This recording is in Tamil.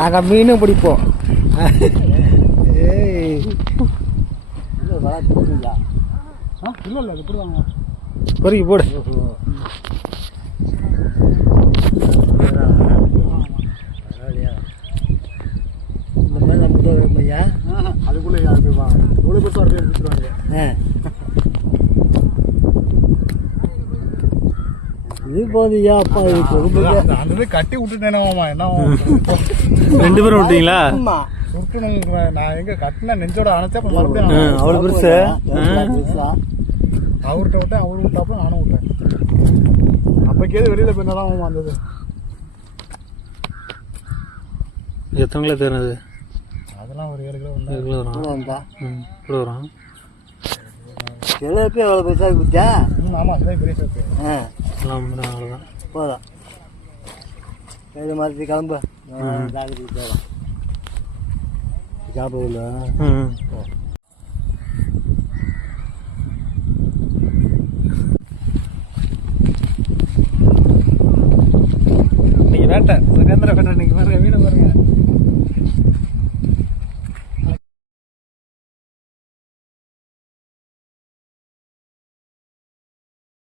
நாங்கள் மீனும் பிடிப்போம். ஏய் இல்லை அது போடுவாங்க. பொறுக்கி போடு. இந்த மாதிரி நம்ம ஐயா அதுக்குள்ளே எவ்வளோ பெருசாக இருப்பேன் பிடிச்சிருவாங்க. இது போதியா அப்பா அந்த கட்டி விட்டுட்டேனேமா என்ன 2 பேரும் விட்டீங்களா? நான் எங்க கட்டின நெஞ்சோட அணைச்சா மறுபடியும் அவ்வளோ பெருசு. அவர்கிட்ட விட்டேன், அவரு விட்டாப்ப நானும் விட்டேன். அப்பக்கேது வெளியில போயிருந்தாலும் வந்தது. எத்தனை கிலோ தெரியுது? அதெல்லாம் ஒரு 7 கிலோ 7 கிலோ வரும். கிலோ வரும். கிலோப்பே எவ்வளோ பெருசாக குச்சா? ஆமாம், அதுதான் பெரிய சேர்த்து. அவ்வளோதான் போதும். இது மாதிரி கிளம்பு. சாப்பிடல. இன்னைக்கு வேட்டை சுகேந்திர வேட்டை. இன்னைக்கு பாருங்க, மீனை பாருங்க.